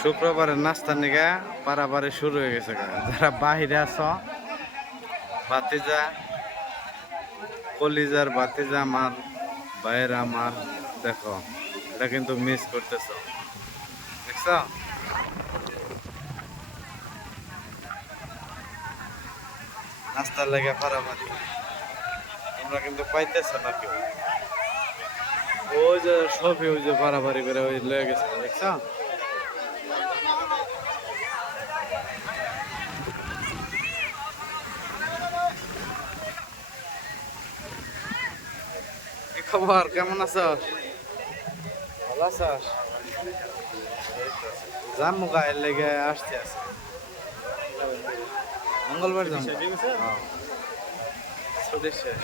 শুক্রবারের নাস্তার নিগা পারাপারে শুরু হয়ে গেছে যারা বাহিরে আছো ভাতিজা কলিজার ভাতিজা আমার ভাইয়ের আমার দেখো এটা কিন্তু মিস করতেছ দেখছ নাস্তার লেগে পারাপারি তোমরা কিন্তু পাইতেছ না কেউ ওই যে সবই ওই যে পারাপারি করে ওই লেগে গেছে দেখছ কি খবর কেমন আছস ভালো আছস যাম গায়ের লেগে আসতে আছে মঙ্গলবার যাম ছুটি শেষ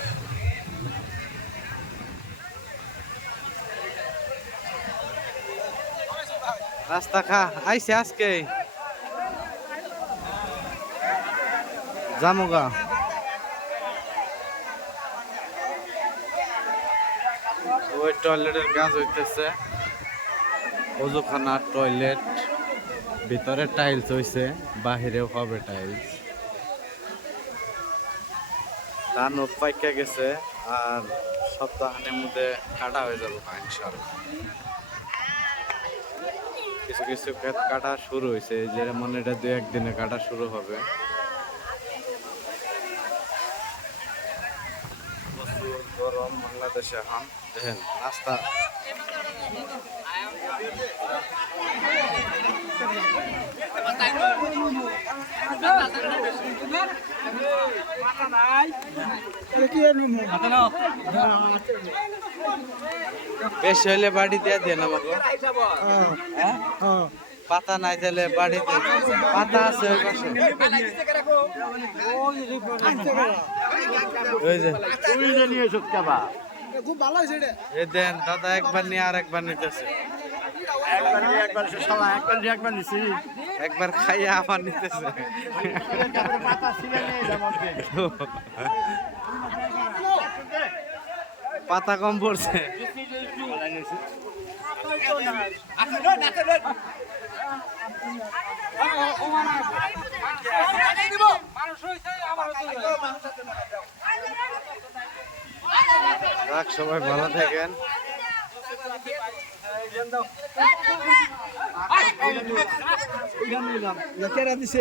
রাস্তা খা আইসে আজকে জামুগা ওই টয়লেটের কাজ হইতেছে ওজুখানা টয়লেট ভিতরে টাইলস হইছে বাহিরেও হবে টাইলস ধান পাইকা গেছে আর সপ্তাহের মধ্যে কাটা হয়ে যাবে ইনশাআল্লাহ কিছু কিছু ক্ষেত কাটা শুরু হয়েছে যেমন এটা 2-1 দিনে কাটা শুরু হবে গরম বাংলাদেশে এখন দেখেন নাস্তা বেশি হইলে বাড়ি দিয়ে দেন আমাকে পাতা নাই দিলে বাড়ি দিয়ে পাতা আছে ওই পাশে এই দেন দাদা একবার নিয়ে আর একবার নিতেছে একবার খাইয়া আবার নিতেছে পাতা কম পড়ছে সবাই ভালো থাকেন